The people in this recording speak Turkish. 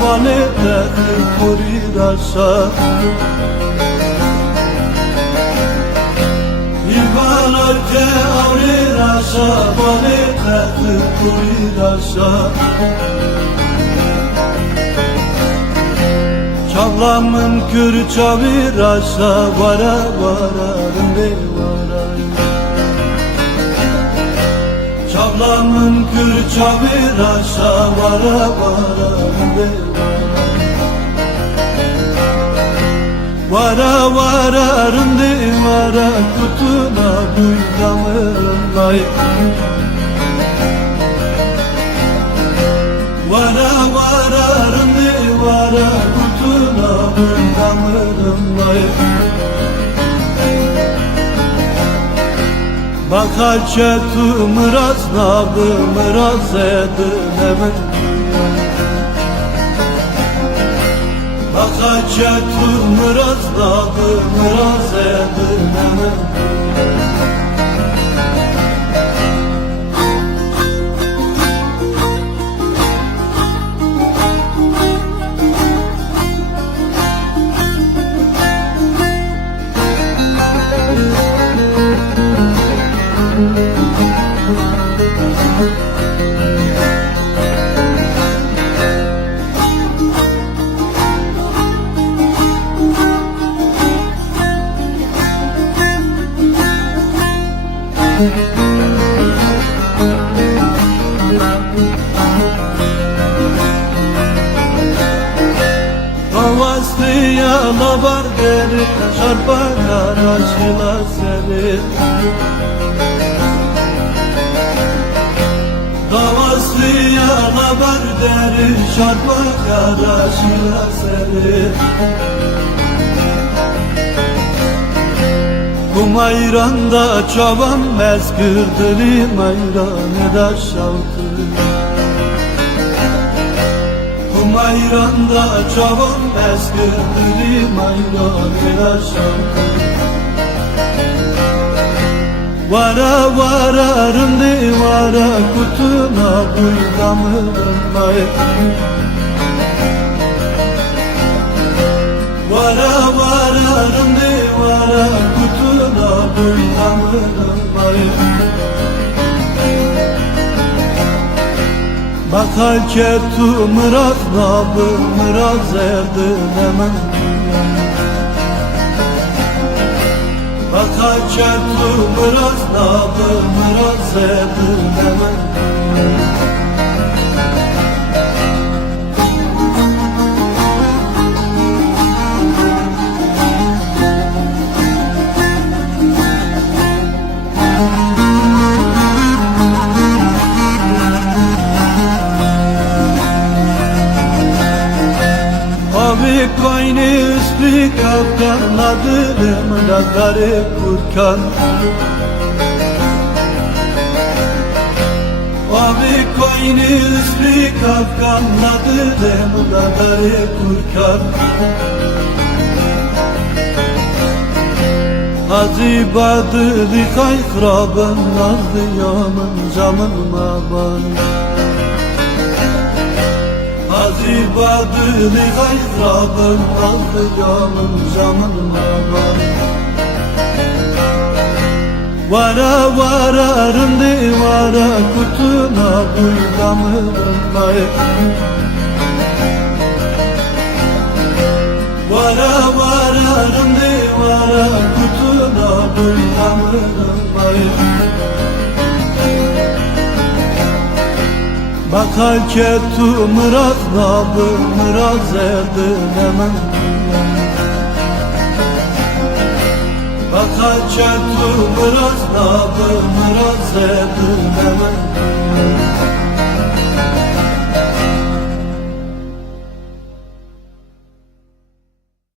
bane te kuri rasha İvana te avri rasha bane te kuri rasha Çavlamın kür çavi rasha vara vara rinde vara Çavlamın kür çavi rasha vara vara rinde vara vara rinde vara kutuna buydamın vay Vara vara rinde vara kutuna buydamın vay Bakaçe tu mıraz nabı mıraz edinemin Bakaçe tu mıraz nabı mıraz edinemin Havaslıya labar deri Şarpa karaşıla seri Havaslıya labar deri Şarpa karaşıla seri Bu mayranda çoban mezgürdürü Mayranı da şavtı Bu mayranda çoban mezgürdürü Mayranı da şavtı Vara vara rindi vara kutuna buydamın vay Vara vara rindi vara kutuna buydamın vay Bakaçe tu mıraz nabı mıraz erdinemen Bakaçe tu mıraz nabı mıraz edinemen Abi koyni üstü kapkan Nadırım nadarı kurkan Abi koyni üstü kapkan Nadırım nadarı kurkan Azibadı dikay krabın Nazlı yamın camın maban Azibadı dikay krabın Nazlı yamın camın maban Vara vara rindi vara kutuna buydamın vay Vara vara rindi vara kutuna buydamın vay Bakaçe tu mıraz nabı mıraz erdinemen Bakaçe tu mıraz nabı mıraz edinemen